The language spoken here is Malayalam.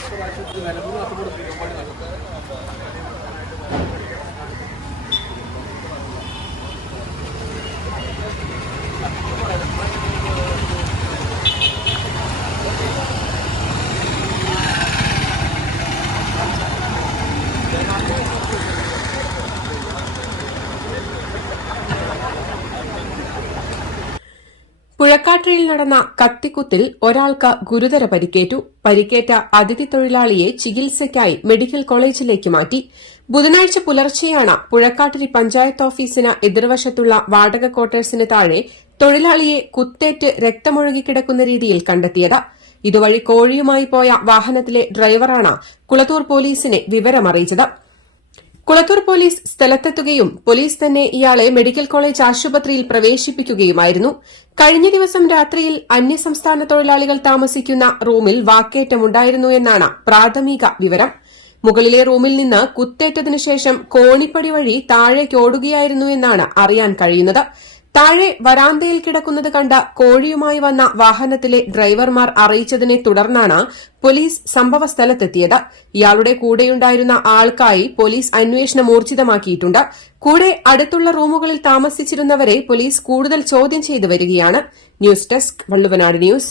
വർഷം വർഷത്തിൽ നിലമ്പൂർ കാസർഗോഡ് തിരുവമ്പാടി നടക്കും പുഴക്കാട്ടിൽ നടന്ന കത്തിക്കുത്തിൽ ഒരാൾക്ക് ഗുരുതര പരിക്കേറ്റു. പരിക്കേറ്റ അതിഥി തൊഴിലാളിയെ ചികിത്സയ്ക്കായി മെഡിക്കൽ കോളേജിലേക്ക് മാറ്റി. ബുധനാഴ്ച പുലർച്ചെയാണ് പുഴക്കാട്ടിരി പഞ്ചായത്ത് ഓഫീസിന് എതിർവശത്തുള്ള വാടക ക്വാർട്ടേഴ്സിന് താഴെ തൊഴിലാളിയെ കുത്തേറ്റ് രക്തമൊഴുകിക്കിടക്കുന്ന രീതിയിൽ കണ്ടെത്തിയത്. ഇതുവഴി കോഴിയുമായി പോയ വാഹനത്തിലെ ഡ്രൈവറാണ് കുളത്തൂർ പോലീസിനെ വിവരമറിയിച്ചത്. കുളത്തൂർ പോലീസ് സ്ഥലത്തെത്തുകയും പോലീസ് തന്നെ ഇയാളെ മെഡിക്കൽ കോളേജ് ആശുപത്രിയിൽ പ്രവേശിപ്പിക്കുകയുമായിരുന്നു. കഴിഞ്ഞ ദിവസം രാത്രിയിൽ അന്യസംസ്ഥാന തൊഴിലാളികൾ താമസിക്കുന്ന റൂമിൽ വാക്കേറ്റമുണ്ടായിരുന്നു എന്നാണ് പ്രാഥമിക വിവരം. മുകളിലെ റൂമിൽ നിന്ന് കുത്തേറ്റതിനു ശേഷം കോണിപ്പടി വഴി താഴേക്ക് ഓടുകയായിരുന്നു എന്നാണ് അറിയാൻ കഴിയുന്നത്. താഴെ വരാന്തയിൽ കിടക്കുന്നത് കണ്ട കോഴിയുമായി വന്ന വാഹനത്തിലെ ഡ്രൈവർമാർ അറിയിച്ചതിനെ തുടർന്നാണ് പോലീസ് സംഭവ സ്ഥലത്തെത്തിയത്. ഇയാളുടെ കൂടെയുണ്ടായിരുന്ന ആൾക്കായി പോലീസ് അന്വേഷണം ഊർജിതമാക്കിയിട്ടുണ്ട്. കൂടെ അടുത്തുള്ള റൂമുകളിൽ താമസിച്ചിരുന്നവരെ പോലീസ് കൂടുതൽ ചോദ്യം ചെയ്തു വരികയാണ്. News desk Valluvanad news.